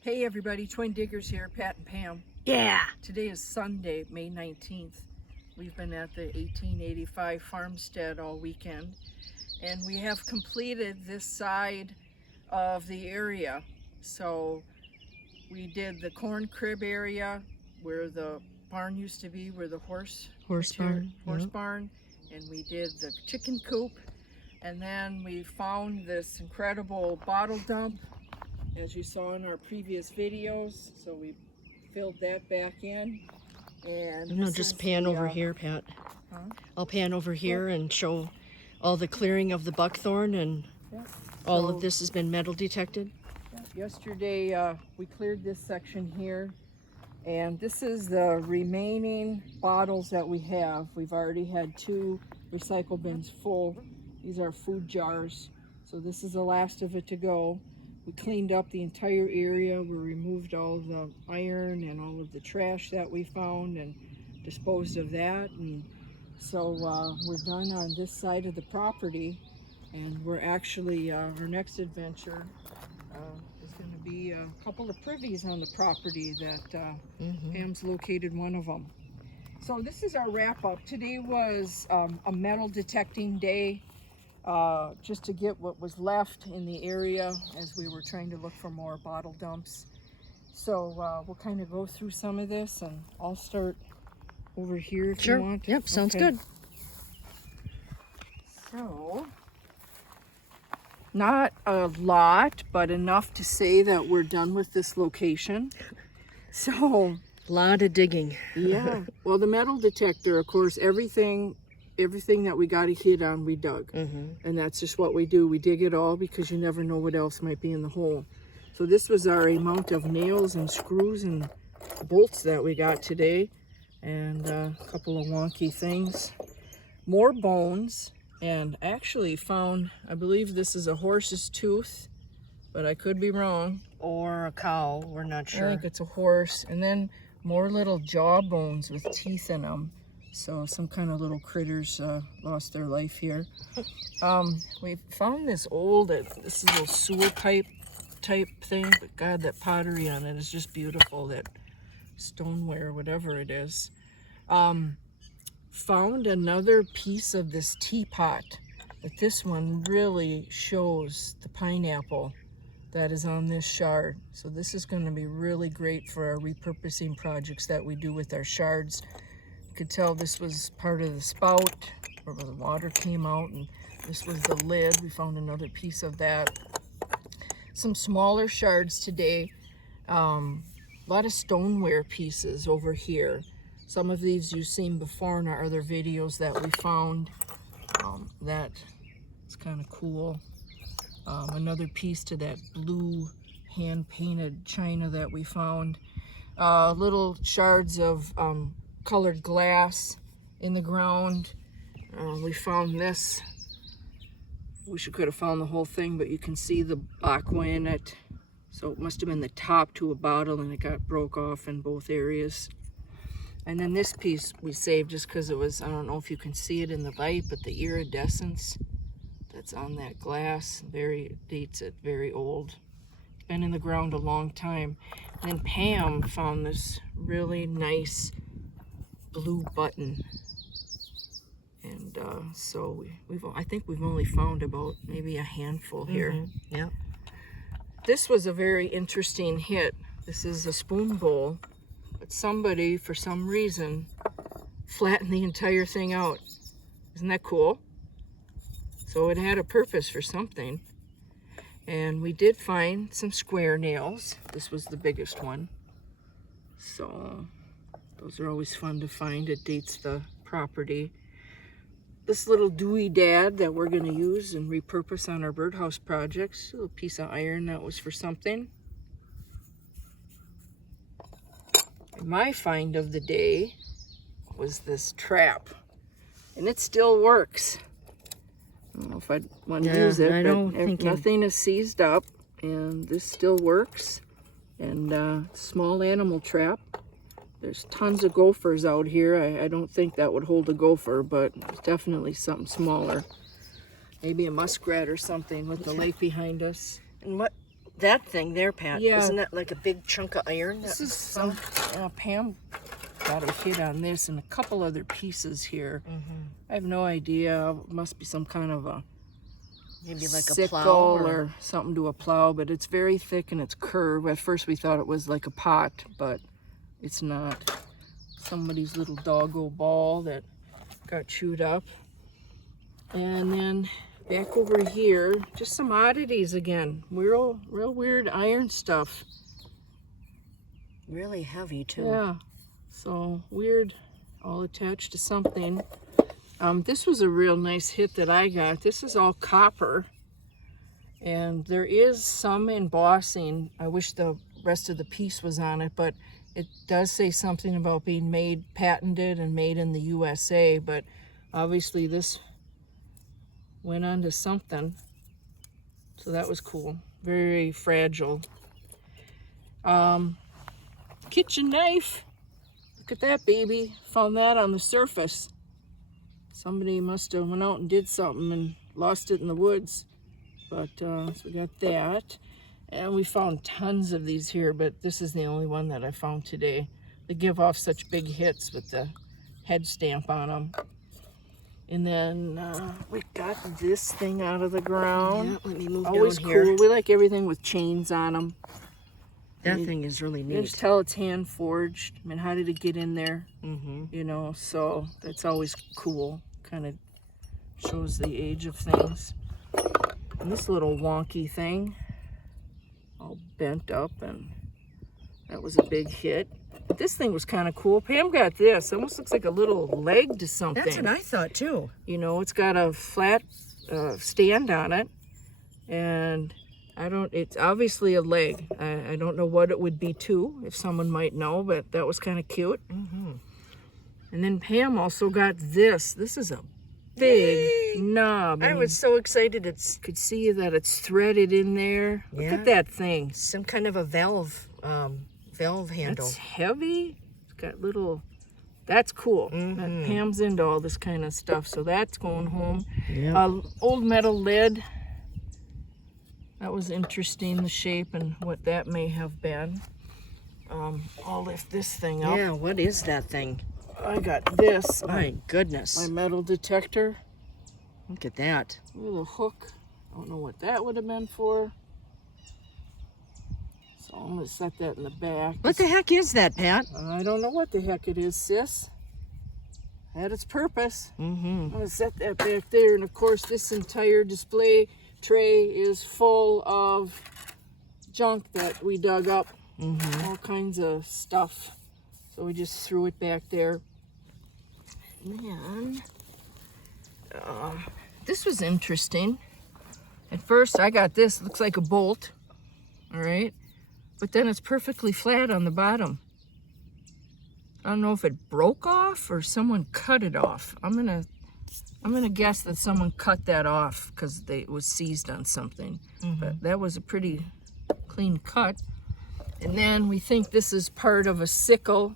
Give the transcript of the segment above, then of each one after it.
Hey everybody, Twin Diggers here, Pat and Pam. Yeah. Today is Sunday, May 19th. We've been at the 1885 farmstead all weekend, and we have completed this side of the area. So we did the corn crib area where the barn used to be, where the horse barn, and we did the chicken coop, and then we found this incredible bottle dump, as you saw in our previous videos. So we filled that back in. And No, just pan over here, Pat. Huh? I'll pan over here and show all the clearing of the buckthorn, and all of this has been metal detected. Yesterday we cleared this section here, and this is the remaining bottles that we have. We've already had 2 recycle bins full. These are food jars, so this is the last of it to go. We cleaned up the entire area. We removed all the iron and all of the trash that we found and disposed of that. And so we're done on this side of the property, and we're actually, our next adventure is going to be a couple of privies on the property that Pam's located one of them. So this is our wrap up. Today was a metal detecting day. Just to get what was left in the area as we were trying to look for more bottle dumps. So we'll kind of go through some of this, and I'll start over here if you want. Yep, sounds good. So, not a lot, but enough to say that we're done with this location. So, A lot of digging. yeah. Well, the metal detector, of course, everything that we got a hit on, we dug. And that's just what we do. We dig it all because you never know what else might be in the hole. So this was our amount of nails and screws and bolts that we got today, and a couple of wonky things. More bones, and actually found, I believe this is a horse's tooth, but I could be wrong. Or a cow, we're not sure. I think it's a horse. And then more little jaw bones with teeth in them. So some kind of little critters lost their life here. We found this old, this is a little sewer pipe type thing, but God, that pottery on it is just beautiful, that stoneware, whatever it is. Found another piece of this teapot, but this one really shows the pineapple that is on this shard. So this is going to be really great for our repurposing projects that we do with our shards. Could tell this was part of the spout where the water came out, and this was the lid. We found another piece of that. Some smaller shards today. A lot of stoneware pieces over here. Some of these you've seen before in our other videos that we found. That is kind of cool. Another piece to that blue hand-painted china that we found. Little shards of colored glass in the ground. We found this. Wish you could have found the whole thing, but you can see the aqua in it. So it must have been the top to a bottle, and it got broke off in both areas. And then this piece we saved just because it was, I don't know if you can see it in the light, but the iridescence that's on that glass dates it very old. It's been in the ground a long time. And then Pam found this really nice blue button, and so I think we've only found about maybe a handful here. Yeah. This was a very interesting hit. This is a spoon bowl, but somebody for some reason flattened the entire thing out. Isn't that cool? So it had a purpose for something. And we did find some square nails. This was the biggest one, so those are always fun to find. It dates the property. This little Dewey Dad that we're going to use and repurpose on our birdhouse projects. A little piece of iron that was for something. And my find of the day was this trap. And it still works. I don't know if I'd want to use it, but nothing is seized up. And this still works. And small animal trap. There's tons of gophers out here. I don't think that would hold a gopher, but it's definitely something smaller. Maybe a muskrat or something with the lake behind us. And what That thing there, Pat, Yeah. isn't that like a big chunk of iron? This is some, Pam got a hit on this and a couple other pieces here. I have no idea. It must be some kind of a Maybe like a sickle plow or something to a plow, but it's very thick and it's curved. At first we thought it was like a pot, but it's not. Somebody's little doggo ball that got chewed up. And then back over here, just some oddities again. Real weird iron stuff. really heavy too. Yeah, so weird, all attached to something. This was a real nice hit that I got. This is all copper, and there is some embossing. I wish the rest of the piece was on it, but it does say something about being made, patented, and made in the USA, but obviously this went on to something, so that was cool. Very fragile. Kitchen knife. Look at that, baby. Found that on the surface. Somebody must have went out and did something and lost it in the woods. But so we got that. And we found tons of these here, but this is the only one that I found today. They give off such big hits with the head stamp on them. And then we got this thing out of the ground. Yeah, let me move Always down here. cool. We like everything with chains on them. That thing is really You can neat. just tell it's hand forged. I mean, how did it get in there? Mm-hmm. You know, so that's always cool. Kind of shows the age of things. And this little wonky thing, all bent up, and that was a big hit. But this thing was kind of cool. Pam got this. It almost looks like a little leg to something. That's what I thought too. You know, it's got a flat stand on it, and it's obviously a leg. I don't know what it would be to, if someone might know, but that was kind of cute. Mm-hmm. And then Pam also got this. This is a big knob. I and was so excited. It's you could see that it's threaded in there. Look Yeah. at that thing. some kind of a valve handle. It's heavy. It's got little, that's cool. Mhm. Pam's into all this kind of stuff, so that's going home. Yeah. Old metal lid. That was interesting, the shape and what that may have been. I'll lift this thing up. Yeah, what is that thing? I got this. My goodness. My metal detector. Look at that. With a hook. I don't know what that would have been for. So I'm going to set that in the back. What the heck is that, Pat? I don't know what the heck it is, sis. Had its purpose. Mm-hmm. I'm going to set that back there. And of course, this entire display tray is full of junk that we dug up. Mm-hmm. All kinds of stuff. So we just threw it back there. Man, this was interesting. At first, I got this. It looks like a bolt. All right. But then it's perfectly flat on the bottom. I don't know if it broke off or someone cut it off. I'm gonna guess that someone cut that off because it was seized on something. But that was a pretty clean cut. And then we think this is part of a sickle.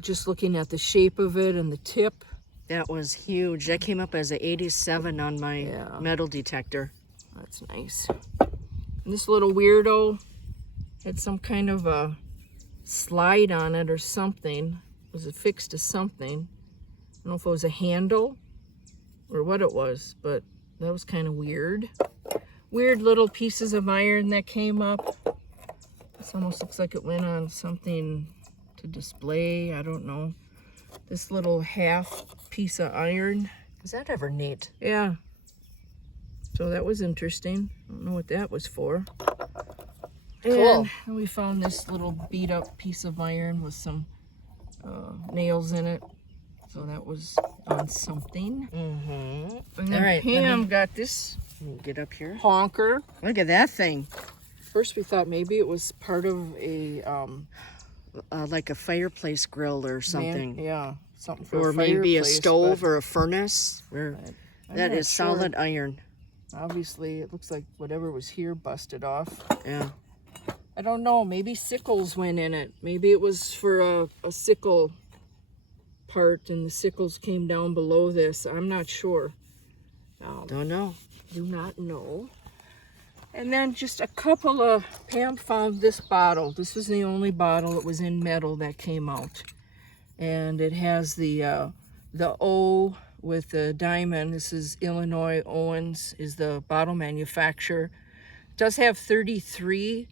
Just looking at the shape of it and the tip. That was huge. That came up as an 87 on my Yeah. metal detector. That's nice. And this little weirdo had some kind of a slide on it or something. Was affixed to something. I don't know if it was a handle or what it was, but that was kind of weird. Weird little pieces of iron that came up. This almost looks like it went on something to display. I don't know. This little half piece of iron. Is that ever neat? Yeah. So that was interesting. I don't know what that was for. Cool. And we found this little beat up piece of iron with some nails in it. So that was on something. Mm-hmm. And then All right, Pam got this Get up here. honker. Look at that thing. First we thought maybe it was part of a Like a fireplace grill or something. yeah, something for Or a maybe a fireplace, stove but or a furnace. I'm That not is sure. solid iron. Obviously, it looks like whatever was here busted off. Yeah. I don't know. Maybe sickles went in it. Maybe it was for a sickle part, and the sickles came down below this. I'm not sure. Don't know. Do not know. And then just a couple of, Pam found this bottle. This was the only bottle that was in metal that came out. And it has the O with the diamond. This is Illinois Owens is the bottle manufacturer. It does have 33.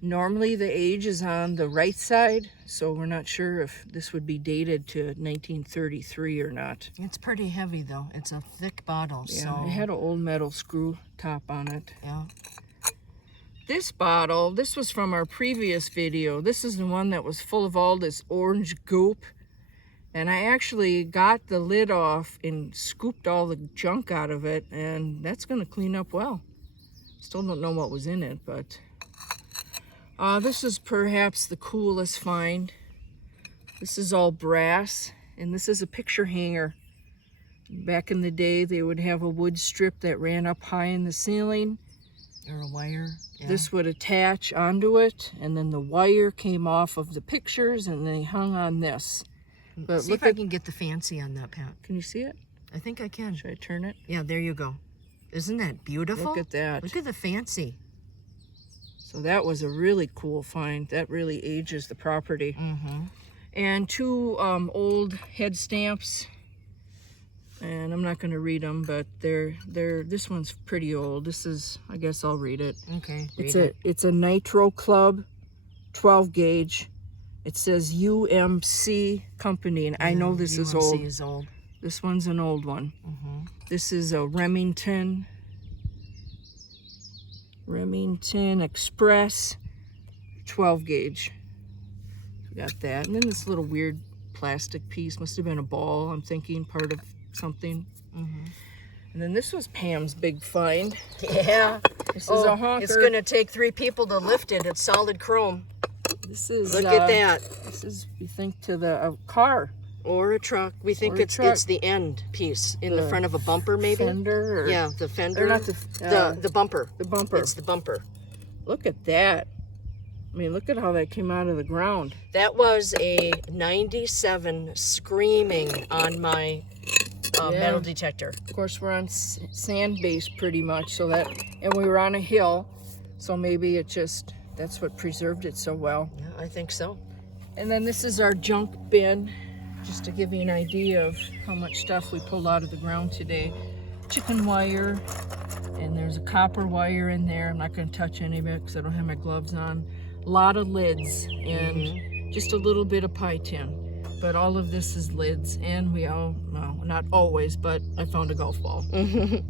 Normally the age is on the right side, so we're not sure if this would be dated to 1933 or not. It's pretty heavy though. It's a thick bottle, Yeah, so it had an old metal screw top on it. yeah. This bottle, this was from our previous video. This is the one that was full of all this orange goop. And I actually got the lid off and scooped all the junk out of it, and that's gonna clean up well. Still don't know what was in it, but this is perhaps the coolest find. This is all brass, and this is a picture hanger. Back in the day, they would have a wood strip that ran up high in the ceiling. Or a wire. Yeah. This would attach onto it, and then the wire came off of the pictures, and they hung on this. But See look if I at, can get the fancy on that, Pat. can you see it? I think I can. Should I turn it? Yeah, there you go. Isn't that beautiful? Look at that. Look at the fancy. So that was a really cool find. That really ages the property. Mm-hmm. And two old head stamps. And I'm not going to read them, but this one's pretty old. This is, I guess I'll read it. Okay. It's a Nitro Club 12 gauge. It says UMC Company, and I know this is old. UMC is old. This one's an old one. Mm-hmm. This is a Remington Express 12 gauge. Got that. And then this little weird plastic piece, must have been a ball, I'm thinking, part of something. Mm-hmm. And then this was Pam's big find. Yeah. This is a honker. It's going to take 3 people to lift it. It's solid chrome. This is Look at that. This is, we think, to the car. Or a truck. We think Or a it's truck. it's the end piece in the The front of a bumper, maybe. Fender. Or, Yeah, the fender. Or not the bumper. the bumper. It's the bumper. Look at that. I mean, look at how that came out of the ground. That was a 97 screaming on my Yeah. metal detector. Of course, we're on sand base pretty much, so that, and we were on a hill, so maybe it just, that's what preserved it so well. Yeah, I think so. And then this is our junk bin, just to give you an idea of how much stuff we pulled out of the ground today. Chicken wire, and there's a copper wire in there. I'm not going to touch any of it because I don't have my gloves on. A lot of lids, and just a little bit of pie tin. But all of this is lids, and we all, well, not always, but I found a golf ball.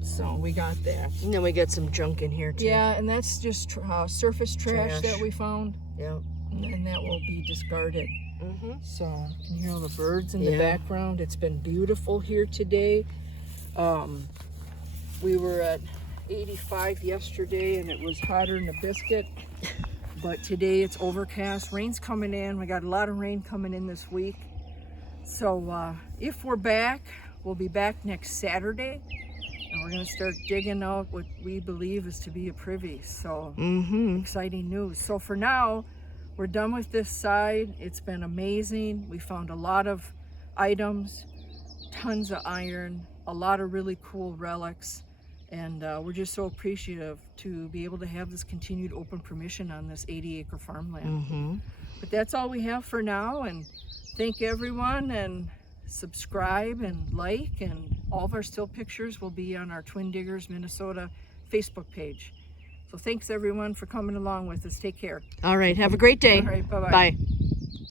So we got that. And then we got some junk in here too. Yeah, and that's just surface trash that we found, Yeah. and that will be discarded. Mm-hmm. So you can hear all the birds in the Yeah. background. It's been beautiful here today. We were at 85 yesterday, and it was hotter than a biscuit. But today it's overcast. Rain's coming in. We got a lot of rain coming in this week. So if we're back, we'll be back next Saturday, and we're going to start digging out what we believe is to be a privy. So exciting news. So for now, we're done with this side. It's been amazing. We found a lot of items, tons of iron, a lot of really cool relics, and we're just so appreciative to be able to have this continued open permission on this 80-acre farmland. But that's all we have for now, and thank everyone, and subscribe and like, and all of our still pictures will be on our Twin Diggers Minnesota Facebook page. So thanks everyone for coming along with us. Take care. All right. Have a great day. All right, bye-bye. Bye.